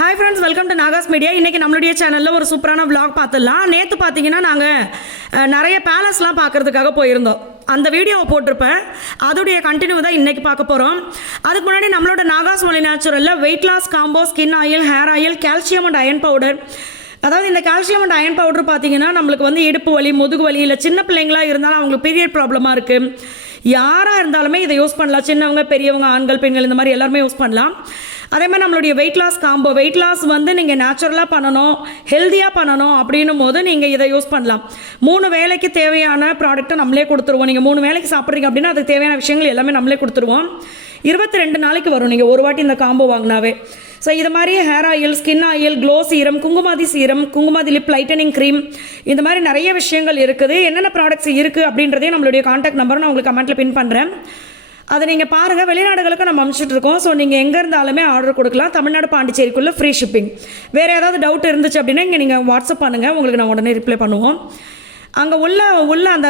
Hi friends, welcome to Nahash media. இன்றைக்கி நம்மளுடைய சேனலில் ஒரு சூப்பரான விளாக் பார்த்துடலாம். நேற்று பார்த்தீங்கன்னா நாங்கள் நிறைய பேலஸ்லாம் பார்க்குறதுக்காக போயிருந்தோம். அந்த வீடியோவை போட்டிருப்பேன். அதோடைய கண்டினியூ தான் இன்றைக்கி பார்க்க போகிறோம். அதுக்கு முன்னாடி நம்மளோட நாகாஸ் மொழி நேச்சுரலில் weight loss combo, skin oil, hair oil, calcium and iron powder. அதாவது இந்த கால்சியம் அண்ட் அயன் பவுடர் பார்த்தீங்கன்னா நம்மளுக்கு வந்து இடுப்பு வலி, முதுகு வலி, இல்லை சின்ன பிள்ளைங்களாக இருந்தாலும் அவங்களுக்கு பீரியட் ப்ராப்ளமாக இருக்குது. யாராக இருந்தாலுமே இதை யூஸ் பண்ணலாம். சின்னவங்க, பெரியவங்க, ஆண்கள், பெண்கள், இந்த மாதிரி எல்லாருமே யூஸ் பண்ணலாம். அதே மாதிரி நம்மளுடைய weight loss combo, weight loss வந்து நீங்கள் நேச்சுரலாக பண்ணணும், ஹெல்த்தியாக பண்ணணும் அப்படின்னும் போது நீங்கள் இதை யூஸ் பண்ணலாம். 3 வேளைக்கு தேவையான ப்ராடக்ட்டை நம்மளே கொடுத்துருவோம். நீங்கள் 3 வேளைக்கு சாப்பிட்றீங்க அப்படின்னா அதுக்கு தேவையான விஷயங்கள் எல்லாமே நம்மளே கொடுத்துருவோம். 22 நாளைக்கு வரும் நீங்கள் ஒரு வாட்டி இந்த காம்போ வாங்கினாவே. ஸோ இது மாதிரி hair oil, skin oil, glow serum, Kumkumadi serum, Kumkumadi lip lightening cream, இந்த மாதிரி நிறைய விஷயங்கள் இருக்குது. என்னென்ன ப்ராடக்ட்ஸ் இருக்குது அப்படின்றதே நம்மளுடைய கான்டாக்ட் நம்பர் நான் உங்களுக்கு கமெண்ட்டில் பின் பண்ணுறேன். அதை நீங்கள் பாருங்கள். வெளிநாடுகளுக்கு நம்ம அனுப்பிச்சிட்ருக்கோம். ஸோ நீங்கள் எங்கே இருந்தாலுமே ஆர்டர் கொடுக்கலாம். தமிழ்நாடு, பாண்டிச்சேரிக்குள்ளே ஃப்ரீ ஷிப்பிங். வேறு ஏதாவது டவுட் இருந்துச்சு அப்படின்னா இங்கே நீங்கள் வாட்ஸ்அப் பண்ணுங்கள், உங்களுக்கு நான் உடனே ரிப்ளை பண்ணுவோம். அங்கே உள்ள அந்த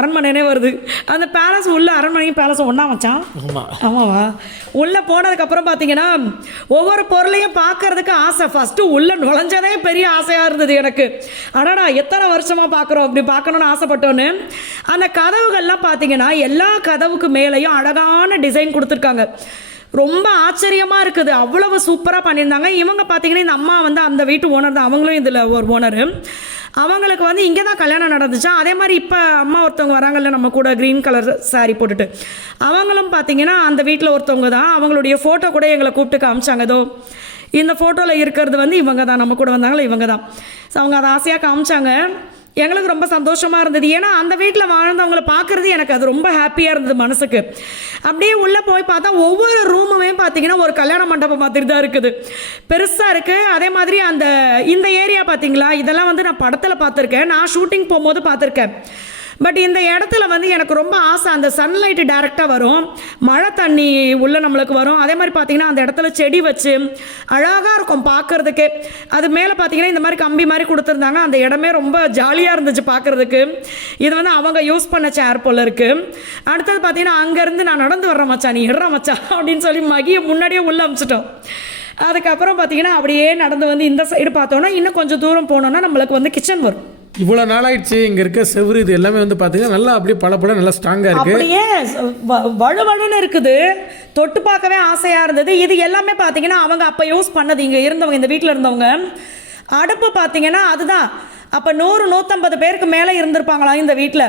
அரண்மனைனே வருது. அந்த பேலஸ் உள்ள அரண்மனையும் பேலஸும் ஒன்றா வச்சான். ஆமாவா? உள்ளே போனதுக்கப்புறம் பார்த்தீங்கன்னா ஒவ்வொரு பொருளையும் பார்க்கறதுக்கு ஆசை. ஃபஸ்ட்டு உள்ளே நுழைஞ்சதே பெரிய ஆசையாக இருந்தது எனக்கு. அடடா, எத்தனை வருஷமாக பார்க்குறோம், அப்படி பார்க்கணுன்னு ஆசைப்பட்டோன்னு. அந்த கதவுகள்லாம் பார்த்தீங்கன்னா எல்லா கதவுக்கு மேலேயும் அழகான டிசைன் கொடுத்துருக்காங்க. ரொம்ப ஆச்சரியமாக இருக்குது. அவ்வளவு சூப்பராக பண்ணியிருந்தாங்க. இவங்க பார்த்தீங்கன்னா இந்த அம்மா வந்து அந்த வீட்டு ஓனர் தான். அவங்களும் இதில் ஒரு ஓனரு. அவங்களுக்கு வந்து இங்கே தான் கல்யாணம் நடந்துச்சா. அதே மாதிரி இப்போ அம்மா ஒருத்தவங்க வராங்கல்ல நம்ம கூட, க்ரீன் கலர் சாரீ போட்டுட்டு, அவங்களும் பார்த்தீங்கன்னா அந்த வீட்டில் ஒருத்தவங்க தான். அவங்களுடைய ஃபோட்டோ கூட எங்களை கூப்பிட்டு காமிச்சாங்க. ஏதோ இந்த ஃபோட்டோவில் இருக்கிறது வந்து இவங்க தான், நம்ம கூட வந்தாங்களே இவங்க தான். ஸோ அவங்க அதை ஆசையாக காமிச்சாங்க. எங்களுக்கு ரொம்ப சந்தோஷமாக இருந்தது. ஏன்னா அந்த வீட்டில் வாழ்ந்தவங்களை பார்க்குறது எனக்கு அது ரொம்ப ஹாப்பியாக இருந்தது மனசுக்கு. அப்படியே உள்ளே போய் பார்த்தா ஒவ்வொரு ரூமுமே பார்த்தீங்கன்னா ஒரு கல்யாண மண்டபம் மாதிரி தான் இருக்குது. பெருசாக இருக்குது. அதே மாதிரி இந்த ஏரியா பார்த்தீங்களா, இதெல்லாம் வந்து நான் படத்தில் பார்த்துருக்கேன், நான் ஷூட்டிங் போகும்போது பார்த்துருக்கேன். பட் இந்த இடத்துல வந்து எனக்கு ரொம்ப ஆசை. அந்த சன்லைட்டு டைரெக்டாக வரும், மழை தண்ணி உள்ளே நம்மளுக்கு வரும். அதே மாதிரி பார்த்தீங்கன்னா அந்த இடத்துல செடி வச்சு அழகாக இருக்கும் பார்க்குறதுக்கு. அது மேலே பார்த்தீங்கன்னா இந்த மாதிரி கம்பி மாதிரி கொடுத்துருந்தாங்க. அந்த இடமே ரொம்ப ஜாலியாக இருந்துச்சு பார்க்குறதுக்கு. இது வந்து அவங்க யூஸ் பண்ண சேர் போல் இருக்குது. அடுத்தது பார்த்தீங்கன்னா அங்கேருந்து நான் நடந்து வர்றேன் மச்சான், நீ எடுறா மச்சான் அப்படின்னு சொல்லி மகியை முன்னாடியே உள்ளே அமிச்சிட்டோம். அதுக்கப்புறம் பார்த்தீங்கன்னா அப்படியே நடந்து வந்து இந்த சைடு பார்த்தோன்னா இன்னும் கொஞ்சம் தூரம் போனோன்னா நம்மளுக்கு வந்து கிச்சன் வரும். இவ்வளோ நாளாயிடுச்சு இங்கே இருக்க செவரு இது எல்லாமே வந்து பார்த்தீங்கன்னா நல்லா அப்படியே பல நல்லா ஸ்ட்ராங்காக இருக்குது. அப்படியே வலுவலுன்னு இருக்குது. தொட்டு பார்க்கவே ஆசையாக இருந்தது. இது எல்லாமே பார்த்தீங்கன்னா அவங்க அப்போ யூஸ் பண்ணது, இங்கே இருந்தவங்க, இந்த வீட்டில் இருந்தவங்க. அடுப்பு பார்த்தீங்கன்னா அதுதான் அப்போ 100-150 பேருக்கு மேலே இருந்திருப்பாங்களாம் இந்த வீட்டில்.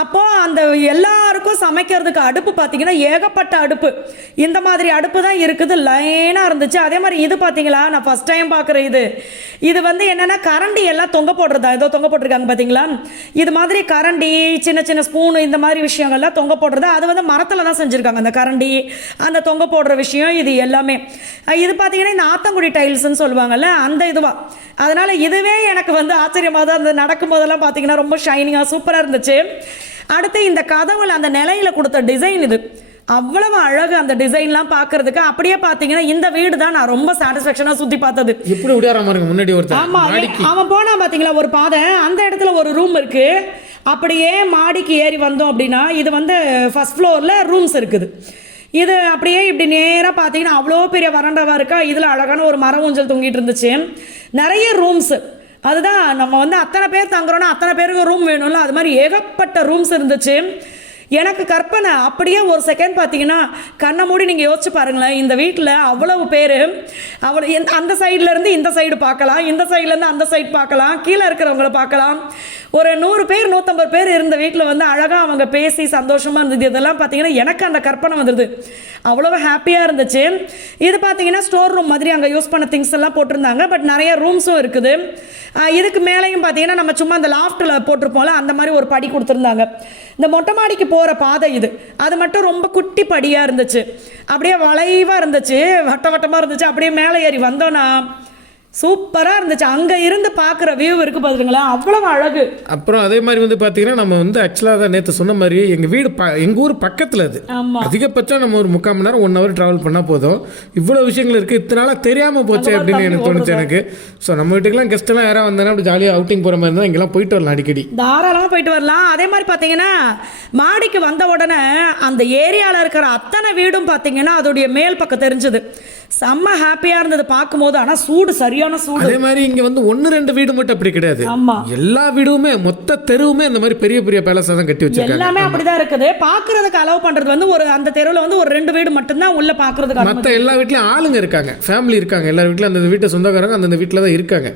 அப்போது அந்த எல்லாருக்கும் சமைக்கிறதுக்கு அடுப்பு பார்த்தீங்கன்னா ஏகப்பட்ட அடுப்பு. இந்த மாதிரி அடுப்பு தான் இருக்குது, லைனாக இருந்துச்சு. அதே மாதிரி இது பார்த்தீங்களா, நான் ஃபஸ்ட் டைம் பார்க்குறேன். இது வந்து என்னென்னா கரண்டி எல்லாம் தொங்க போடுறதா, ஏதோ தொங்க போட்டிருக்காங்க பார்த்தீங்களா. இது மாதிரி கரண்டி, சின்ன சின்ன ஸ்பூனு, இந்த மாதிரி விஷயங்கள்லாம் தொங்க போடுறது. அது வந்து மரத்தில் தான் செஞ்சுருக்காங்க. அந்த கரண்டி, அந்த தொங்க போடுற விஷயம், இது எல்லாமே. இது பார்த்தீங்கன்னா இந்த ஆத்தங்குடி டைல்ஸ்ன்னு சொல்லுவாங்கள்ல, அந்த இதுவா. அதனால் இதுவே எனக்கு வந்து ஆச்சரியமாக தான் அந்த நடக்கும்போதெல்லாம் பார்த்தீங்கன்னா ரொம்ப ஷைனிங்காக சூப்பராக இருந்துச்சு. அடுத்து இந்த கதவுல அந்த நிலையில் கொடுத்த டிசைன், இது அவ்வளவு அழகு. அந்த டிசைன்லாம் பார்க்கறதுக்கு அப்படியே பார்த்தீங்கன்னா இந்த வீடு தான் நான் ரொம்ப சாட்டிஸ்ஃபேக்ஷனாக சுற்றி பார்த்தது. எப்படி உடையாராம இருக்கு முன்னாடி ஒருத்தர். ஆமாம், அவன் போனா பார்த்தீங்களா ஒரு பாதை, அந்த இடத்துல ஒரு ரூம் இருக்குது. அப்படியே மாடிக்கு ஏறி வந்தோம் அப்படின்னா இது வந்து ஃபர்ஸ்ட் ஃப்ளோரில் ரூம்ஸ் இருக்குது. இது அப்படியே இப்படி நேராக பார்த்தீங்கன்னா அவ்வளோ பெரிய வறண்டவாக இருக்கா. இதில் அழகான ஒரு மர ஊஞ்சல் தொங்கிட்டு இருந்துச்சு. நிறைய ரூம்ஸு. அதுதான் நம்ம வந்து அத்தனை பேர் தங்குறோன்னா அத்தனை பேருக்கு ரூம் வேணும்ல, அது மாதிரி ஏகப்பட்ட ரூம்ஸ் இருந்துச்சு. எனக்கு கற்பனை அப்படியே ஒரு செகண்ட் பார்த்தீங்கன்னா கண்ணை மூடி நீங்கள் யோசிச்சு பாருங்களேன். இந்த வீட்டில் அவ்வளவு பேர், அந்த சைட்லேருந்து இந்த சைடு பார்க்கலாம், இந்த சைட்லேருந்து அந்த சைடு பார்க்கலாம், கீழே இருக்கிறவங்கள பார்க்கலாம். ஒரு 100 பேர் 150 பேர் இருந்த வீட்டில் வந்து அழகாக அவங்க பேசி சந்தோஷமாக இருந்தது. இதெல்லாம் பார்த்தீங்கன்னா எனக்கு அந்த கற்பனை வந்துடுது. அவ்வளோ ஹாப்பியாக இருந்துச்சு. இது பார்த்தீங்கன்னா ஸ்டோர் ரூம் மாதிரி அங்கே யூஸ் பண்ண திங்ஸ் எல்லாம் போட்டிருந்தாங்க. பட் நிறைய ரூம்ஸும் இருக்குது. இதுக்கு மேலேயும் பார்த்தீங்கன்னா நம்ம சும்மா அந்த லாஃப்ட்டில் போட்டிருப்போம்ல, அந்த மாதிரி ஒரு படி கொடுத்துருந்தாங்க. இந்த மொட்டை மாடிக்கு போகிற பாதை இது, அது மட்டும் ரொம்ப குட்டி படியாக இருந்துச்சு. அப்படியே வளைவாக இருந்துச்சு, வட்டமாக இருந்துச்சு. அப்படியே மேலே ஏறி வந்தோன்னா சூப்பராக இருந்துச்சு. அங்கே இருந்து பார்க்குற வியூ இருக்குது பார்த்துங்களா, அவ்வளோ அழகு. அப்புறம் அதே மாதிரி வந்து பார்த்தீங்கன்னா நம்ம வந்து ஆக்சுவலாக தான் நேற்று சொன்ன மாதிரி எங்கள் வீடு எங்கள் ஊர் பக்கத்தில் அது. அதிகபட்சம் நம்ம ஒரு 3/4 மணி நேரம் 1 ஹவர் ட்ராவல் பண்ணால் போதும். இவ்வளோ விஷயங்கள் இருக்குது. இத்தனை நாளாக தெரியாமல் போச்சு அப்படின்னு எனக்கு தோணுச்சு எனக்கு. ஸோ நம்ம வீட்டுக்கெல்லாம் கெஸ்ட்டெல்லாம் யாராவது வந்தாலும் அப்படி ஜாலியாக அவுட்டிங் போகிற மாதிரி இருந்தால் இங்கெல்லாம் போயிட்டு வரலாம், அடிக்கடி தாராளமாக போயிட்டு வரலாம். அதே மாதிரி பார்த்தீங்கன்னா மாடிக்கு வந்த உடனே அந்த ஏரியாவில் இருக்கிற அத்தனை வீடும் பார்த்தீங்கன்னா அதோடைய மேல் பக்கம் தெரிஞ்சுது. செம்ம ஹாப்பியாக இருந்தது பார்க்கும்போது. ஆனால் சூடு, சரியான சூடு. அதே மாதிரி இங்கே வந்து 1-2 வீடு மட்டும் அப்படி கிடையாது. ஆமாம், எல்லா வீடுமே மொத்த தெருவுமே அந்த மாதிரி பெரிய பெரிய பேலஸாக தான் கட்டி வச்சிருக்காங்க. எல்லாமே அப்படிதான் இருக்குது. பார்க்கறதுக்கு அலோவ் பண்ணுறது வந்து ஒரு அந்த தெருவில் வந்து ஒரு 2 வீடு மட்டும்தான் உள்ள பார்க்கறதுக்கு. மற்ற எல்லா வீட்லையும் ஆளுங்க இருக்காங்க, ஃபேமிலி இருக்காங்க, எல்லா வீட்டிலும் அந்த வீட்டை சொந்தக்காரங்க அந்த வீட்டில் தான் இருக்காங்க.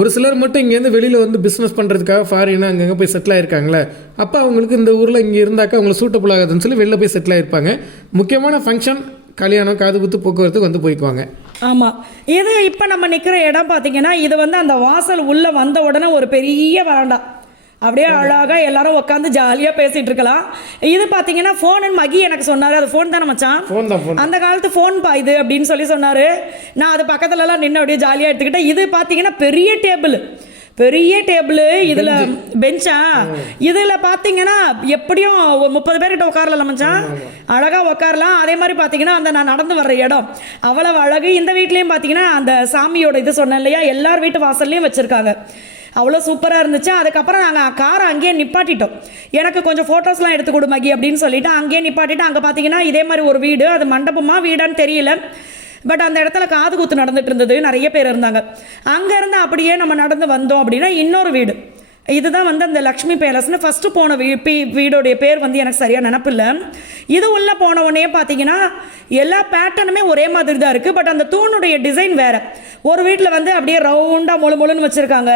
ஒரு சிலர் மட்டும் இங்கேருந்து வெளியில் வந்து பிஸ்னஸ் பண்ணுறதுக்காக ஃபாரின் அங்கங்கே போய் செட்டில் ஆயிருக்காங்களே, அப்போ அவங்களுக்கு இந்த ஊரில் இங்கே இருந்தாக்கா அவங்களுக்கு சூட்டபுள் ஆகாதுன்னு சொல்லி வெளில போய் செட்டில் ஆயிருப்பாங்க. முக்கியமான ஃபங்க்ஷன், கல்யாணம், காது குத்து, போக்குவரத்துக்கு வந்து போய்க்குவாங்க. ஆமாம், இது இப்போ நம்ம நிற்கிற இடம் பார்த்தீங்கன்னா இது வந்து அந்த வாசல் உள்ளே வந்த உடனே ஒரு பெரிய வராண்டா, அப்படியே அழகாக எல்லாரும் உட்காந்து ஜாலியாக பேசிகிட்டு இருக்கலாம். இது பார்த்தீங்கன்னா ஃபோனு மகி எனக்கு சொன்னார். அது ஃபோன் தானே மச்சான்? அந்த காலத்து ஃபோன் பா இது அப்படின்னு சொல்லி சொன்னார். நான் அது பக்கத்துலலாம் நின்று அப்படியே ஜாலியாக எடுத்துக்கிட்டேன். இது பார்த்தீங்கன்னா பெரிய டேபிள், இதில் பெஞ்சா, இதில் பார்த்தீங்கன்னா எப்படியும் 30 பேர்கிட்ட உட்காரல மச்சான், அழகாக உட்காரலாம். அதே மாதிரி பார்த்தீங்கன்னா அந்த நான் நடந்து வர்ற இடம் அவ்வளவு அழகு. இந்த வீட்லேயும் பார்த்தீங்கன்னா அந்த சாமியோட இது சொன்னேன் இல்லையா, எல்லார் வீட்டு வாசல்லையும் வச்சுருக்காங்க. அவ்வளோ சூப்பராக இருந்துச்சு. அதுக்கப்புறம் நாங்கள் காரை அங்கேயே நிப்பாட்டிட்டோம். எனக்கு கொஞ்சம் ஃபோட்டோஸ்லாம் எடுத்து கொடு மகி அப்படின்னு சொல்லிட்டு அங்கேயே நிப்பாட்டிட்டு, அங்கே பார்த்தீங்கன்னா இதே மாதிரி ஒரு வீடு, அது மண்டபமா வீடான்னு தெரியல, பட் அந்த இடத்துல காது குத்து நடந்துட்டு இருந்தது, நிறைய பேர் இருந்தாங்க. அங்கேருந்து அப்படியே நம்ம நடந்து வந்தோம் அப்படின்னா இன்னொரு வீடு. இதுதான் வந்து அந்த லக்ஷ்மி பேலஸ்னு ஃபஸ்ட்டு போன வீடோடைய பேர் வந்து எனக்கு சரியாக நினப்பில்லை. இது உள்ளே போன உடனே பார்த்தீங்கன்னா எல்லா பேட்டர்னுமே ஒரே மாதிரி தான் இருக்குது, பட் அந்த தூணுடைய டிசைன் வேறு. ஒரு வீட்டில் வந்து அப்படியே ரவுண்டாக மொழுன்னு வச்சுருக்காங்க.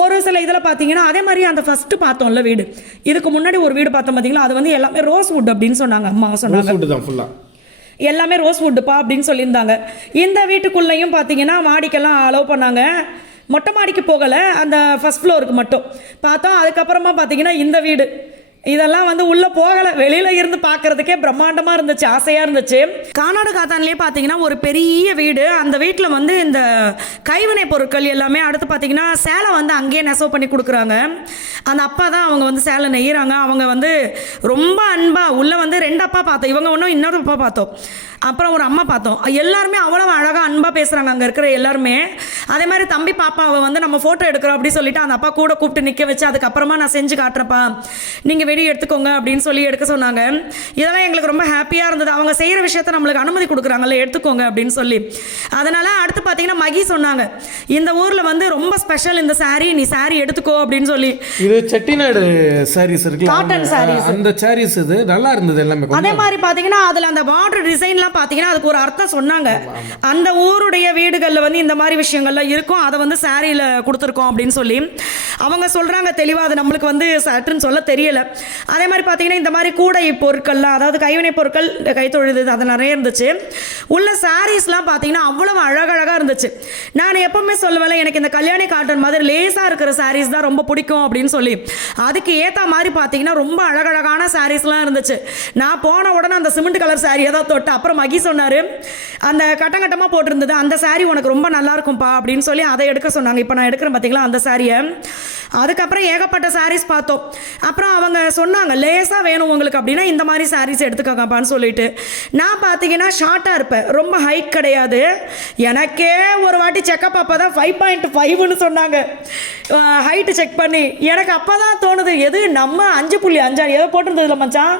ஒரு சில இதில் பார்த்தீங்கன்னா அதே மாதிரி அந்த ஃபஸ்ட்டு பார்த்தோம்ல வீடு, இதுக்கு முன்னாடி ஒரு வீடு பார்த்தோம் பார்த்தீங்களா, அது வந்து எல்லாமே ரோஸ் வுட் அப்படின்னு சொன்னாங்க. அம்மா சொன்னாங்க எல்லாமே ரோஸ் வுட்டுப்பா அப்படின்னு சொல்லியிருந்தாங்க. இந்த வீட்டுக்குள்ளேயும் பார்த்தீங்கன்னா மாடிக்கெல்லாம் அலோவ் பண்ணாங்க. மொட்டை மாடிக்கு போகலை, அந்த ஃபஸ்ட் ஃப்ளோருக்கு மட்டும் பார்த்தோம். அதுக்கப்புறமா பார்த்தீங்கன்னா இந்த வீடு, இதெல்லாம் வந்து உள்ளே போகலை, வெளியில் இருந்து பார்க்குறதுக்கே பிரம்மாண்டமாக இருந்துச்சு, ஆசையாக இருந்துச்சு. கானாடு காத்தான்லேயே பார்த்தீங்கன்னா ஒரு பெரிய வீடு. அந்த வீட்டில் வந்து இந்த கைவினை பொருட்கள் எல்லாமே, அடுத்து பார்த்தீங்கன்னா சேலை வந்து அங்கேயே நெசவு பண்ணி கொடுக்குறாங்க. அந்த அப்பா தான் அவங்க வந்து சேலை நெய்கிறாங்க. அவங்க வந்து ரொம்ப அன்பாக உள்ளே வந்து 2 அப்பா பார்த்தோம், இவங்க ஒன்றும் இன்னொரு அப்பா பார்த்தோம், அப்புறம் ஒரு அம்மா பார்த்தோம். எல்லாருமே அவ்வளோ அழகாக அன்பாக பேசுகிறாங்க அங்கே இருக்கிற எல்லாருமே. அதே மாதிரி தம்பி பாப்பாவை வந்து நம்ம ஃபோட்டோ எடுக்கிறோம் அப்படின்னு சொல்லிட்டு அந்த அப்பா கூட கூப்பிட்டு நிற்க வச்சு, அதுக்கப்புறமா நான் செஞ்சு காட்டுறப்பா, நீங்கள் வெளியே எடுத்துக்கோங்க அப்படின்னு சொல்லி எடுக்க சொன்னாங்க. இதெல்லாம் எங்களுக்கு ரொம்ப ஹாப்பியாக இருந்தது. அவங்க செய்கிற விஷயத்த நம்மளுக்கு அனுமதி கொடுக்குறாங்கல்ல, எடுத்துக்கோங்க அப்படின்னு சொல்லி. அதனால் அடுத்து பார்த்தீங்கன்னா மகி சொன்னாங்க, இந்த ஊரில் வந்து ரொம்ப ஸ்பெஷல் இந்த சாரீ, நீ சாரீ எடுத்துக்கோ அப்படின்னு சொல்லி. இது செட்டிநாடு சாரீஸ் இருக்கு, காட்டன் சாரீஸ், அந்த சாரீஸ் இது நல்லா இருந்தது எல்லாமே. அதே மாதிரி பார்த்தீங்கன்னா அதில் அந்த பார்டர் டிசைன்லாம் பார்த்தீங்கன்னா அதுக்கு ஒரு அர்த்தம் சொன்னாங்க. அந்த ஊருடைய வீடுகளில் வந்து இந்த மாதிரி விஷயங்கள்லாம் இருக்கும், அதை வந்து சாரியில் கொடுத்துருக்கோம் அப்படின்னு சொல்லி அவங்க சொல்கிறாங்க தெளிவாக. அது நம்மளுக்கு வந்து சட்டுன்னு சொல்ல தெரியல. அதே மாதிரி பார்த்தீங்கன்னா இந்த மாதிரி கூடை பொருட்கள்லாம், அதாவது கைவினை பொருட்கள், கைத்தொழுது, அது நிறைய இருந்துச்சு. உள்ள சாரீஸ்லாம் பார்த்தீங்கன்னா அவ்வளவு அழகழகாக இருந்துச்சு. நான் எப்பவுமே சொல்லுவேன், எனக்கு இந்த கல்யாணி காட்டன் மாதிரி லேசாக இருக்கிற சாரீஸ் தான் ரொம்ப பிடிக்கும் அப்படின்னு சொல்லி. அதுக்கு ஏற்ற மாதிரி பார்த்தீங்கன்னா ரொம்ப அழகழகான சாரீஸ்லாம் இருந்துச்சு. நான் போன உடனே அந்த சிமெண்ட் கலர் சாரியை தான் தொட்டு, அப்புறம் மகி சொன்னார் அந்த கட்டமாக போட்டிருந்தது, அந்த சாரீ உனக்கு ரொம்ப நல்லா இருக்கும்பா அப்படின்னு சொல்லி அதை எடுக்க சொன்னாங்க. இப்போ நான் எடுக்கிறேன் பார்த்தீங்களா அந்த சாரியை. அதுக்கப்புறம் ஏகப்பட்ட சாரீஸ் பார்த்தோம். அப்புறம் அவங்க சொன்னாங்க லேசாக வேணும் உங்களுக்கு அப்படின்னா இந்த மாதிரி சாரீஸ் எடுத்துக்கோங்கப்பான்னு சொல்லிட்டு. நான் பார்த்தீங்கன்னா ஷார்ட்டாக இருப்பேன், ரொம்ப ஹைட் கிடையாது. எனக்கே ஒரு வாட்டி செக்கப் அப்போ தான் 5.5ன்னு சொன்னாங்க ஹைட்டு செக் பண்ணி. எனக்கு அப்போ தான் தோணுது, எது நம்ம 5.5 ஏதோ போட்டிருந்ததுல மச்சான்,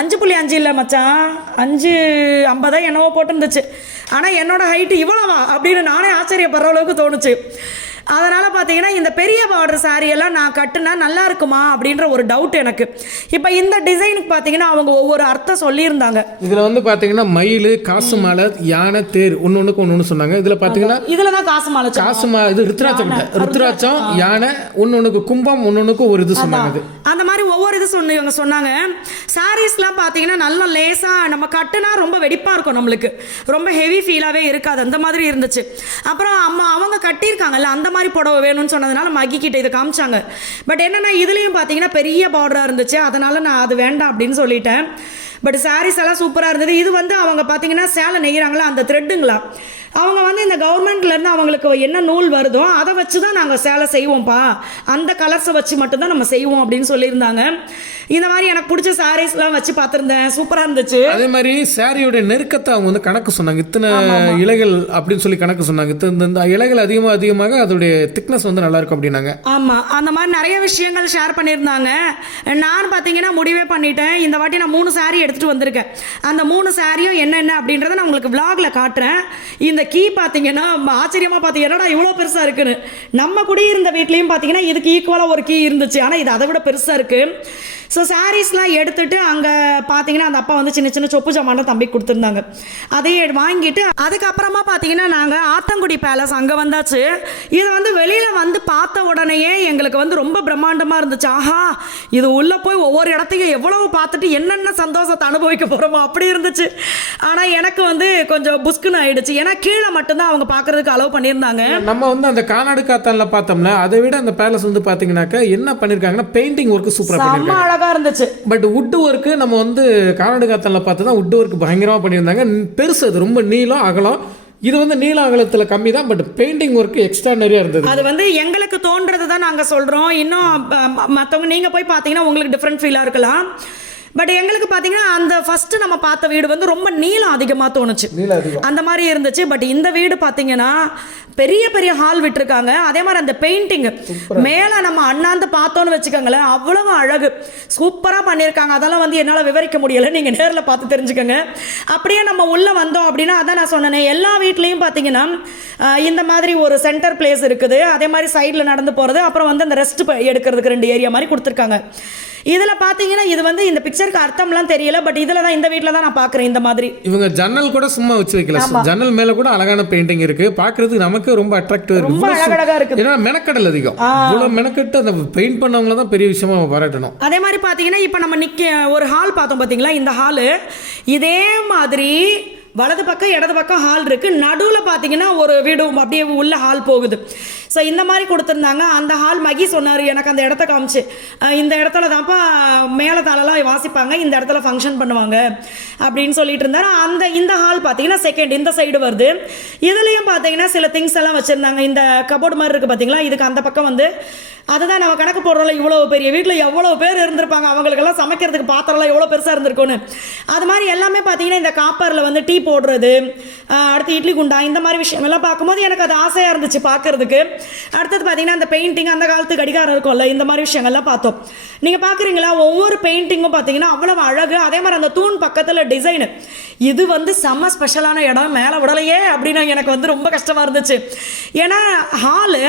5.5 இல்லை மச்சான், 5.50 என்னவோ போட்டிருந்துச்சு. ஆனால் என்னோட ஹைட்டு இவ்வளவா அப்படின்னு நானே ஆச்சரியப்படுற அளவுக்கு தோணுச்சு. அதனால் பார்த்தீங்கன்னா இந்த பெரிய பார்டர் சாரியெல்லாம் நான் கட்டுனா நல்லா இருக்குமா அப்படின்ற ஒரு டவுட் எனக்கு. இப்போ இந்த டிசைனுக்கு பார்த்தீங்கன்னா அவங்க ஒவ்வொரு அர்த்தம் சொல்லியிருந்தாங்க. இதில் வந்து பார்த்தீங்கன்னா மயில், காசு மாலை, யானை, தேர் ஒன்று ஒன்று சொன்னாங்க. இதில் பார்த்தீங்கன்னா இதில் தான் காசு மாலை, இது ருத்ராட்சம், யானை, ஒன்றுக்கு கும்பம், ஒன்றுக்கு ஒரு இது சொன்னாங்க. அந்த மாதிரி ஒவ்வொரு இது இவங்க சொன்னாங்க. சாரீஸ்லாம் பார்த்தீங்கன்னா நல்லா லேசாக நம்ம கட்டுனா ரொம்ப வெடிப்பாக இருக்கும், நம்மளுக்கு ரொம்ப ஹெவி ஃபீலாகவே இருக்காது, அந்த மாதிரி இருந்துச்சு. அப்புறம் அவங்க கட்டியிருக்காங்கல்ல அந்த மாதிரி புடவை வேணும்னு சொன்னதுனால மகி கிட்ட இதை காமிச்சாங்க. பட் என்னன்னா இதுலேயும் பார்த்தீங்கன்னா பெரிய பார்டராக இருந்துச்சு, அதனால நான் அது வேண்டாம் அப்படின்னு சொல்லிட்டேன். பட் சாரீஸ் எல்லாம் சூப்பராக இருந்தது. இது வந்து அவங்க பார்த்தீங்கன்னா சேலை நெய்கிறாங்களா அந்த த்ரெட்டுங்களா, அவங்க வந்து இந்த கவர்மெண்ட்லேருந்து அவங்களுக்கு என்ன நூல் வருதோ அதை வச்சு தான் நாங்கள் சேலை செய்வோம்ப்பா, அந்த கலர்ஸை வச்சு மட்டும்தான் நம்ம செய்வோம் அப்படின்னு சொல்லியிருந்தாங்க. இந்த மாதிரி எனக்கு பிடிச்ச சாரீஸ்லாம் வச்சு பார்த்துருந்தேன், சூப்பராக இருந்துச்சு. அதே மாதிரி சாரியோட நெருக்கத்தை அவங்க வந்து கணக்கு சொன்னாங்க, இத்தனை இலைகள் அப்படின்னு சொல்லி கணக்கு சொன்னாங்க. இந்த இலைகள் அதிகமாக அதோடைய திக்னஸ் வந்து நல்லா இருக்கும் அப்படின்னாங்க. ஆமாம், அந்த மாதிரி நிறைய விஷயங்கள் ஷேர் பண்ணியிருந்தாங்க. நான் பார்த்தீங்கன்னா முடிவே பண்ணிட்டேன், இந்த வாட்டி நான் 3 சாரீ எடுத்துகிட்டு வந்திருக்கேன். அந்த 3 சாரியும் என்னென்ன அப்படின்றத நான் உங்களுக்கு விளாகில் காட்டுறேன். இந்த கீ பார்த்தீங்கன்னா ஆச்சரியமாக பார்த்து என்னடா இவ்வளோ பெருசாக இருக்குன்னு. நம்ம குடியிருந்த வீட்லேயும் பார்த்தீங்கன்னா இதுக்கு ஈக்குவலாக ஒரு கீ இருந்துச்சு, ஆனால் இது அதை விட பெருசாக இருக்குது. ஸோ சாரீஸ்லாம் எடுத்துகிட்டு அங்கே பார்த்தீங்கன்னா அந்த அப்பா வந்து சின்ன சின்ன சொப்பு ஜாமான தம்பிக்கு கொடுத்துருந்தாங்க. அதையே வாங்கிட்டு அதுக்கப்புறமா பார்த்தீங்கன்னா நாங்கள் ஆத்தங்குடி பேலஸ் அங்கே வந்தாச்சு. இதை வந்து வெளியில் வந்து பார்த்த உடனேயே எங்களுக்கு வந்து ரொம்ப பிரம்மாண்டமாக இருந்துச்சு. ஆஹா, இது உள்ளே போய் ஒவ்வொரு இடத்தையும் எவ்வளவு பார்த்துட்டு என்னென்ன சந்தோஷத்தை அனுபவிக்க போகிறோமோ அப்படி இருந்துச்சு. ஆனால் எனக்கு வந்து கொஞ்சம் புஸ்குன்னு ஆயிடுச்சு, ஏன்னா கீழே மட்டும்தான் அவங்க பார்க்குறதுக்கு அலோவ் பண்ணியிருந்தாங்க. நம்ம வந்து அந்த கானாடு காத்தான்ல பார்த்தோம்னா அதை விட அந்த பேலஸ் வந்து பார்த்தீங்கன்னாக்கா என்ன பண்ணியிருக்காங்கன்னா பெயிண்டிங் ஒர்க்கு சூப்பராக பண்ணியிருக்காங்க, அழகா இருந்துச்சு. பட் வுட் ஒர்க்கு நம்ம வந்து கானாடு காத்தான்ல பார்த்து தான் வுட் ஒர்க் பயங்கரமாக பண்ணியிருந்தாங்க. பெருசு, அது ரொம்ப நீளம் அகலம். இது வந்து நீல அகலத்தில் கம்மி தான், பட் பெயிண்டிங் ஒர்க்கு எக்ஸ்ட்ரா நிறைய இருந்தது. அது வந்து எங்களுக்கு தோன்றது தான் நாங்கள் சொல்கிறோம். இன்னும் மற்றவங்க நீங்கள் போய் பார்த்தீங்கன்னா உங்களுக்கு டிஃப்ரெண்ட் ஃபீலாக இருக்கலாம். பட் எங்களுக்கு பார்த்தீங்கன்னா அந்த ஃபஸ்ட்டு நம்ம பார்த்த வீடு வந்து ரொம்ப நீளம் அதிகமாக தோணுச்சு, அந்த மாதிரி இருந்துச்சு. பட் இந்த வீடு பார்த்தீங்கன்னா பெரிய பெரிய ஹால் விட்டுருக்காங்க. அதே மாதிரி அந்த பெயிண்டிங் மேலே நம்ம அண்ணாந்து பார்த்தோன்னு வச்சுக்கோங்களேன், அவ்வளவு அழகு சூப்பராக பண்ணியிருக்காங்க. அதெல்லாம் வந்து என்னால் விவரிக்க முடியலை, நீங்கள் நேரில் பார்த்து தெரிஞ்சுக்கோங்க. அப்படியே நம்ம உள்ளே வந்தோம் அப்படின்னா அதான் நான் சொன்னேன், எல்லா வீட்லேயும் பார்த்தீங்கன்னா இந்த மாதிரி ஒரு சென்டர் பிளேஸ் இருக்குது. அதே மாதிரி சைடில் நடந்து போகிறது, அப்புறம் வந்து அந்த ரெஸ்ட் எடுக்கிறதுக்கு 2 ஏரியா மாதிரி கொடுத்துருக்காங்க. இதில் பார்த்தீங்கன்னா இது வந்து இந்த பிக்சருக்கு அர்த்தம்லாம் தெரியல, பட் இதில் தான் இந்த வீட்டில் தான் நான் பார்க்குறேன். இந்த மாதிரி இவங்க ஜன்னல் கூட சும்மா வச்சு வைக்கல, ஜன்னல் மேலே கூட அழகான பெயிண்டிங் இருக்கு, பார்க்கறதுக்கு நமக்கு ரொம்ப அட்ராக்டிவ் இருக்கு, ரொம்ப அழகழகா இருக்கு. ஏன்னா மெனக்கடல் அதிகம், இவ்வளோ மெனக்கட்டு அந்த பெயிண்ட் பண்ணவங்கள தான் பெரிய விஷயமா பாராட்டணும். அதே மாதிரி பார்த்தீங்கன்னா இப்போ நம்ம ஒரு ஹால் பார்த்தோம் பார்த்தீங்களா, இந்த ஹாலு இதே மாதிரி வலது பக்கம் இடது பக்கம் ஹால் இருக்குது. நடுவில் பார்த்தீங்கன்னா ஒரு வீடு அப்படியே உள்ள ஹால் போகுது. ஸோ இந்த மாதிரி கொடுத்துருந்தாங்க. அந்த ஹால் மகி சொன்னார் எனக்கு, அந்த இடத்த காமிச்சு, இந்த இடத்துல தான்ப்பா மேலத்தாலெல்லாம் வாசிப்பாங்க, இந்த இடத்துல ஃபங்க்ஷன் பண்ணுவாங்க அப்படின்னு சொல்லிட்டு இருந்தார். இந்த ஹால் பார்த்தீங்கன்னா செகண்ட் இந்த சைடு வருது. இதுலேயும் பார்த்தீங்கன்னா சில திங்ஸ் எல்லாம் வச்சுருந்தாங்க. இந்த கபோர்டு மாதிரி இருக்குது பார்த்தீங்களா, இதுக்கு அந்த பக்கம் வந்து அதுதான் நம்ம கணக்கு போடுறோம்ல, இவ்வளோ பெரிய வீட்டில் எவ்வளோ பேர் இருந்திருப்பாங்க, அவங்களுக்கெல்லாம் சமைக்கிறதுக்கு பாத்திரம்லாம் எவ்வளோ பெருசாக இருந்திருக்கும்னு. அது மாதிரி எல்லாமே பார்த்தீங்கன்னா இந்த காப்பரில் வந்து டீ போடுறது, அடுத்து இட்லி குண்டா, இந்த மாதிரி விஷயமெல்லாம் பார்க்கும்போது எனக்கு அது ஆசையாக இருந்துச்சு பார்க்கறதுக்கு. அடுத்தது பார்த்தீங்கன்னா அந்த பெயிண்டிங், அந்த காலத்து கடிகாரம் இருக்கும்ல, இந்த மாதிரி விஷயங்கள்லாம் பார்த்தோம். நீங்கள் பார்க்குறீங்களா, ஒவ்வொரு பெயிண்டிங்கும் பார்த்தீங்கன்னா அவ்வளோ அழகு. அதே மாதிரி அந்த தூண் பக்கத்தில் டிசைனு, இது வந்து செம்ம ஸ்பெஷலான இடம், மேலே விடலையே அப்படின்னு எனக்கு வந்து ரொம்ப கஷ்டமாக இருந்துச்சு. ஏன்னா ஹாலு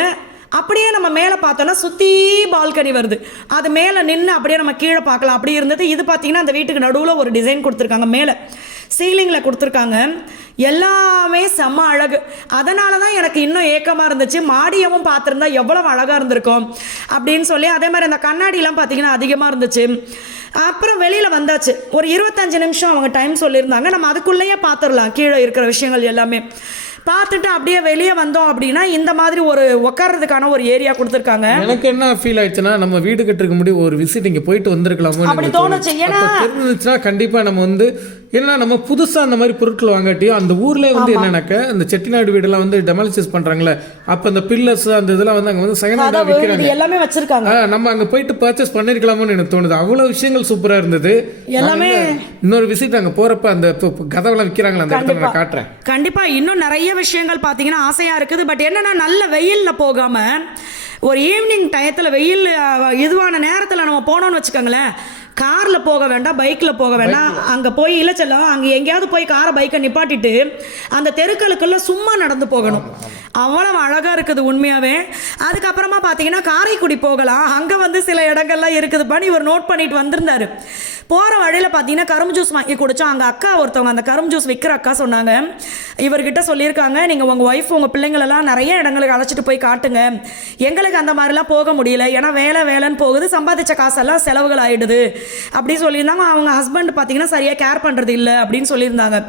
அப்படியே நம்ம மேலே பார்த்தோன்னா சுற்றி பால்கனி வருது, அது மேலே நின்று அப்படியே நம்ம கீழே பார்க்கலாம், அப்படி இருந்தது. இது பார்த்தீங்கன்னா அந்த வீட்டுக்கு நடுவில் ஒரு டிசைன் கொடுத்துருக்காங்க, மேலே சீலிங்கில் கொடுத்துருக்காங்க, எல்லாமே செம்ம அழகு. அதனால தான் எனக்கு இன்னும் ஏக்கமாக இருந்துச்சு, மாடியவும் பார்த்துருந்தா எவ்வளோ அழகாக இருந்திருக்கும் அப்படின்னு சொல்லி. அதே மாதிரி அந்த கண்ணாடிலாம் பார்த்தீங்கன்னா அதிகமாக இருந்துச்சு. அப்புறம் வெளியில் வந்தாச்சு, ஒரு 25 நிமிஷம் அவங்க டைம் சொல்லியிருந்தாங்க. நம்ம அதுக்குள்ளேயே பார்த்துடலாம் கீழே இருக்கிற விஷயங்கள் எல்லாமே. பார்த்துட்டு அப்படியே வெளியே வந்தோம் அப்படின்னா இந்த மாதிரி ஒரு உட்கார்றதுக்கான ஒரு ஏரியா கொடுத்துருக்காங்க. எனக்கு என்ன ஃபீல் ஆயிடுச்சுன்னா, நம்ம வீடு கட்டுறதுக்கு முன்னாடி ஒரு விசிட் இங்கே போயிட்டு வந்திருக்கலாமோ அப்படி தோணுச்சு. ஏன்னா தெரிஞ்சிச்சுன்னா கண்டிப்பாக நம்ம வந்து ஏன்னா நம்ம புதுசாக அந்த மாதிரி பொருட்கள் வாங்காட்டியும் அந்த ஊர்லேயே வந்து என்னன்னாக்க இந்த செட்டிநாடு வீடெல்லாம் வந்து டெமாலிசிஸ் பண்ணுறாங்களே, அப்போ அந்த பில்லர்ஸ் அந்த இதெல்லாம் வந்து அங்கே வந்து செகண்ட் ஹேண்டாக விற்கிறாங்க, எல்லாமே வச்சிருக்காங்க. நம்ம அங்கே போயிட்டு பர்ச்சேஸ் பண்ணிருக்கலாமோன்னு எனக்கு தோணுது. அவ்வளோ விஷயங்கள் சூப்பராக இருந்தது எல்லாமே. இன்னொரு விசிட் அங்கே போகிறப்ப அந்த கதவெல்லாம் விற்கிறாங்களா, அந்த இடத்துல நான் காட்டுறேன். கண்டிப்பாக இன்னும் நிறைய விஷயங்கள் பார்த்தீங்கன்னா ஆசையாக இருக்குது. பட் என்னென்னா நல்ல வெயிலில் போகாமல் ஒரு ஈவினிங் டயத்தில் வெயில் இதுவான நேரத்தில் நம்ம போனோம்னு வச்சுக்கோங்களேன், காரில் போக வேண்டாம், பைக்கில் போக வேண்டாம், அங்கே போய் இல்லை செல்லம், அங்கே எங்கேயாவது போய் காரை பைக்கை நிப்பாட்டிட்டு அந்த தெருக்களுக்குள்ள சும்மா நடந்து போகணும், அவ்வளோ அழகாக இருக்குது உண்மையாகவே. அதுக்கப்புறமா பார்த்தீங்கன்னா காரைக்குடி போகலாம், அங்கே வந்து சில இடங்கள்லாம் இருக்குது பண்ணி இவர் நோட் பண்ணிட்டு வந்திருந்தார். போகிற வழியில் பார்த்தீங்கன்னா கரும்பு ஜூஸ் வாங்கி குடித்தோம். அங்கே அக்கா ஒருத்தவங்க அந்த கரும்பு ஜூஸ் விற்கிற அக்கா சொன்னாங்க, இவர்கிட்ட சொல்லியிருக்காங்க, நீங்கள் உங்கள் ஒய்ஃப் உங்கள் பிள்ளைங்களெல்லாம் நிறைய இடங்களுக்கு அழைச்சிட்டு போய் காட்டுங்க, எங்களுக்கு அந்த மாதிரிலாம் போக முடியல, ஏன்னா வேலைன்னு போகுது, சம்பாதிச்ச காசெல்லாம் செலவுகள் ஆகிடுது அப்படின்னு சொல்லியிருந்தாங்க. அவங்க ஹஸ்பண்ட் பார்த்தீங்கன்னா சரியாக கேர் பண்ணுறது இல்லை அப்படின்னு சொல்லியிருந்தாங்க.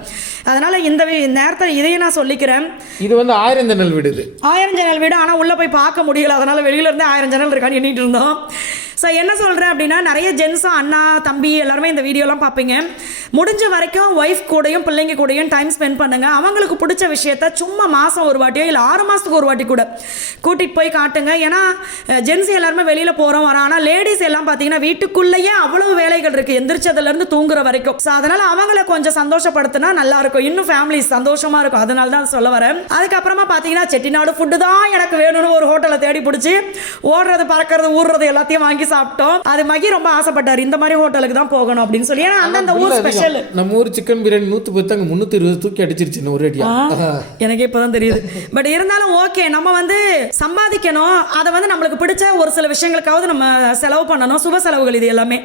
அதனால் இந்த நேரத்தில் இதையும் நான் சொல்லிக்கிறேன். இது வந்து 1000 ஜன்னல் வீடு, 1000 ஜன்னல் வீடு, ஆனால் உள்ளே போய் பார்க்க முடியல, அதனால் வெளியிலேருந்தே 1000 ஜன்னல் இருக்கான்னு எண்ணிட்டு இருந்தோம். ஸோ என்ன சொல்கிறேன் அப்படின்னா, நிறைய ஜென்ஸும் அண்ணா தம்பி எல்லாருமே இந்த வீடியோலாம் பார்ப்பீங்க. முடிஞ்ச வரைக்கும் ஒய்ஃப் கூடயும் பிள்ளைங்க கூடயும் டைம் ஸ்பெண்ட் பண்ணுங்க. அவங்களுக்கு பிடிச்ச விஷயத்த சும்மா மாதம் ஒரு வாட்டியோ இல்லை 6 மாதத்துக்கு ஒரு வாட்டி கூட கூட்டிகிட்டு போய் காட்டுங்க. ஏன்னா ஜென்ஸ் எல்லாருமே வெளியில் போகிறோம் வரோம். ஆனால் லேடிஸ் எல்லாம் பார்த்தீங்கன்னா வீட்டுக்குள்ளேயே அவ்வளோ வேலைகள் இருக்குது, எந்திரிச்சதுலேருந்து தூங்குற வரைக்கும். ஸோ அதனால் அவங்கள கொஞ்சம் சந்தோஷப்படுத்தினா நல்லா இருக்கும், இன்னும் ஃபேமிலி சந்தோஷமாக இருக்கும். அதனால தான் சொல்ல வரேன். அதுக்கப்புறமா பார்த்தீங்கன்னா செட்டிநாடு ஃபுட்டு தான் எனக்கு வேணும்னு ஒரு ஹோட்டலை தேடி பிடிச்சி ஓடுறது பறக்கிறது ஊறுறது எல்லாத்தையும் வாங்கி சாப்பிட்டோம். அது மகி ரொம்ப ஆசைப்பட்டார், இந்த மாதிரி ஹோட்டலுக்கு தான் போகணும் அப்படின்னு சொல்லி. ஏன்னா அந்தந்த ஊர் ஸ்பெஷல். நம்ம ஊர் சிக்கன் பிரியாணி 110 அங்கே 320 தூக்கி அடிச்சிருச்சு ஒரு அடியா. எனக்கு இப்போதான் தெரியுது. பட் இருந்தாலும் ஓகே, நம்ம வந்து சம்பாதிக்கணும், அதை வந்து நம்மளுக்கு பிடிச்ச ஒரு சில விஷயங்களுக்காவது நம்ம செலவு பண்ணணும். சுப செலவுகள் இது எல்லாமே.